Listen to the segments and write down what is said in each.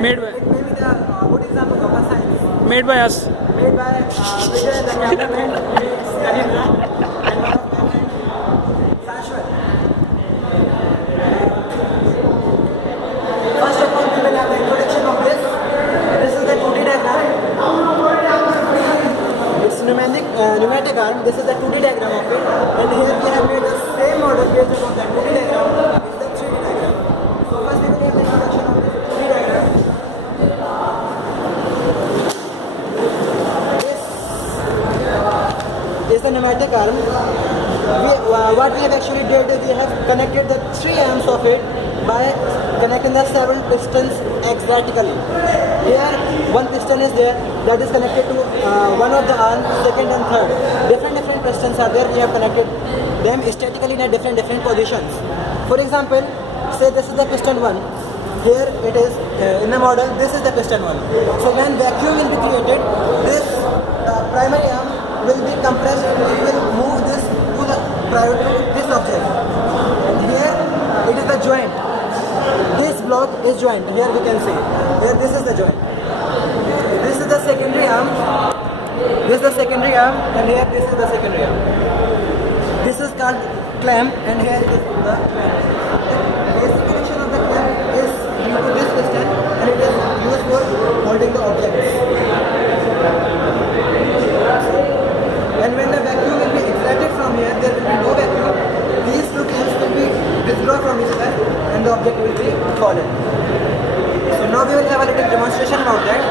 Made by. It may be the good example of a science. Made by us. Made by Vijay, the cameraman, Karina, and one of my friends, Shashwat. First of all, we will have the introduction of this. This is the 2D diagram. It's pneumatic arm. This is the 2D diagram of it. And here we have made the same model based upon the 2D diagram. This is the 3D diagram. So first we will have the introduction of this 3D diagram. This is the pneumatic arm. What we have actually did is we have connected the 3 arms of it by connecting the 7 pistons exactly. Here one piston is there that is connected to one of the arms, second and third. Different pistons are there. We have connected them statically in a different positions. For example, say this is the piston 1. Here it is in the model. This is the piston 1. So when vacuum will be created, this primary arm will be compressed and it will move this to this object. And here it is the joint. This block is joint. Here we can see. Here this is the joint. This is the secondary arm. This is the secondary arm, and here this is the secondary arm. This is called clamp, and here it is the clamp. The basic connection of the clamp is due to this piston, and it is used for holding the objects. And when the vacuum will be extracted from here, there will be no vacuum. These 2 clamps will be withdrawn from each other, and the object will be fallen. So now we will have a little demonstration about that.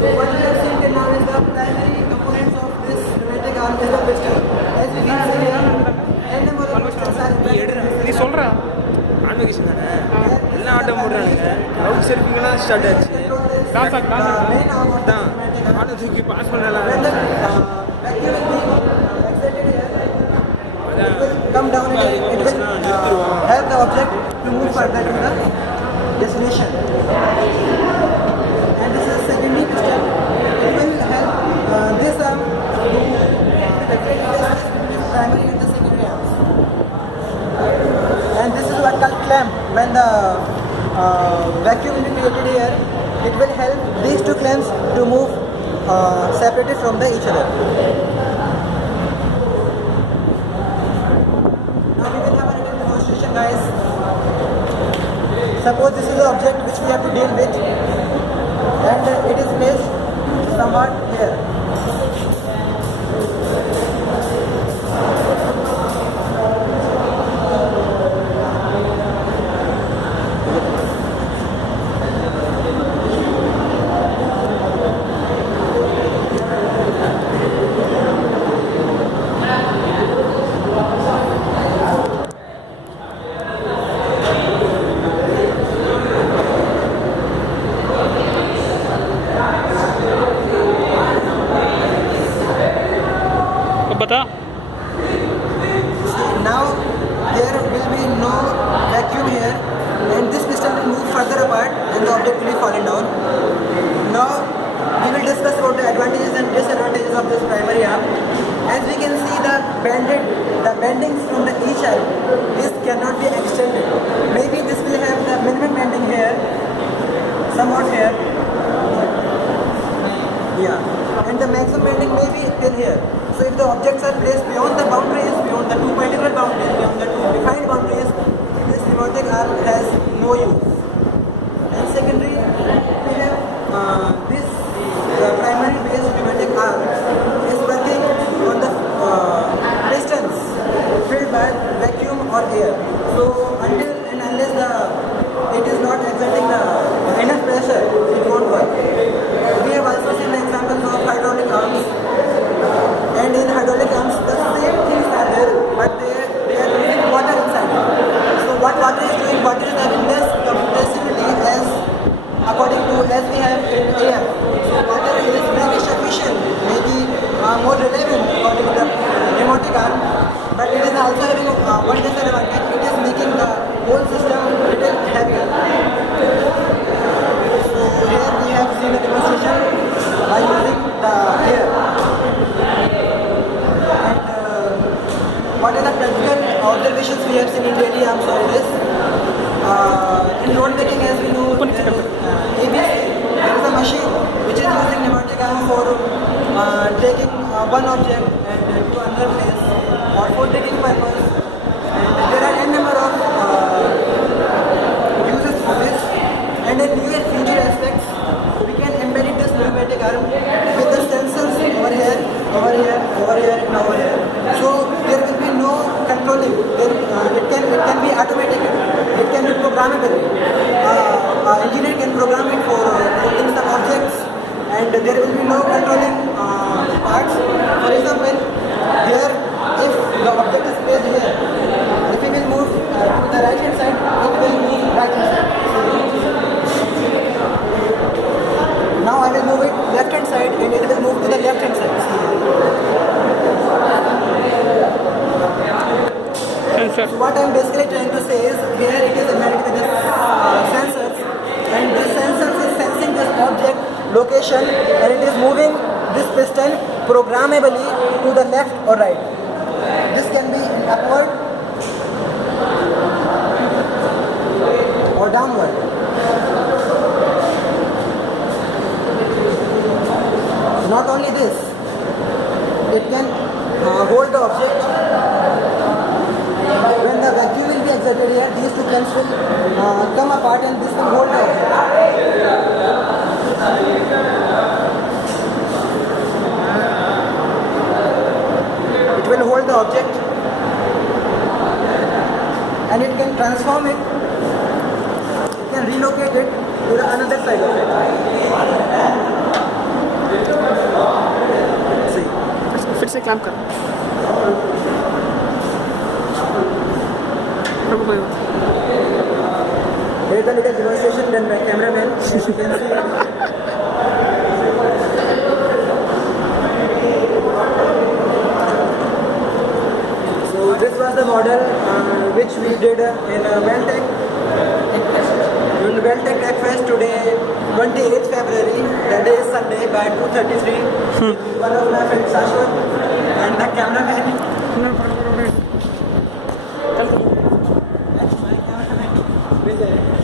So what we have seen till now is the primary components of this pneumatic arm is the piston. As we can see here, n number of pistons are நீ சொல்ற convocation தானே எல்லாம் auto போடுறானுங்க round செல்ஃபிங்லாம் start ஆச்சு dance தான் auto தூக்கி pass பண்ணலாம் it will come down and it will help the object to move further to the destination. And this is secondary piston. It will help this arm to separate this primary and the secondary arms. And this is what called clamp. When the vacuum will be created here, it will help these 2 clamps to move separated from each other. Guys, suppose this is the object which we have to deal with, and it is placed somewhat here. बता Now there will be no vacuum here, and this piston will move further apart and the object will be falling down. Now we will discuss about the advantages and disadvantages of this primary arm. As we can see, the bendings from each arm, this cannot be extended. Maybe this will have the minimum bending here, somewhat here, yeah, and the maximum bending may be till here. So if the objects are placed beyond the boundaries, beyond the 2 particular boundaries, beyond the 2 defined boundaries, this pneumatic arm has no use. And secondary, we have this primary based pneumatic arm is working on the pistons filled by vacuum or air. So until and unless it is not exerting the enough pressure, it won't work. We have also seen the examples of hydraulic arms. And in hydraulic arms, the same things are there, but they are using water inside. So what water is doing? Water is having less compressibility according to as we have in air. So water is maybe sufficient, maybe more relevant according to the pneumatic arm, but it is also having one disadvantage. It is making the whole system a little heavier. So here we have seen a demonstration by using the air. And what are the practical observations we have seen in daily arms of this? one object and to another place or for taking purpose. And there are n number of uses for this. And in newer feature aspects, we can embed this pneumatic arm with the sensors over here, over here, over here, and over here. So there will be no controlling. It can be automatic. It can be programmable. Engineer can program it for putting some objects, and there will be no controlling parts. For example, here, if the object is placed here, if we will move to the right hand side, it will move right hand side. Now I will move it left hand side, and it will move to the left hand side. So what I am basically trying to say is, here it is embedded with this sensors, and this sensors is sensing this object location, and it is moving this piston programmably to the left or right. This can be upward or downward. Not only this, it can hold the object. When the vacuum will be exerted here, these two pins will come apart and this will hold the object. It will hold the object and it can transform it. It can relocate it to the another side of it. See. फिर से clamp कर Here's the little demonstration done by cameraman. As you can see. So this was the model which we did in veltech. In veltech Tech Fest today, 28th February. That is Sunday by 2:33. One of my friends, Shashwat, and the cameraman. That's my cameraman.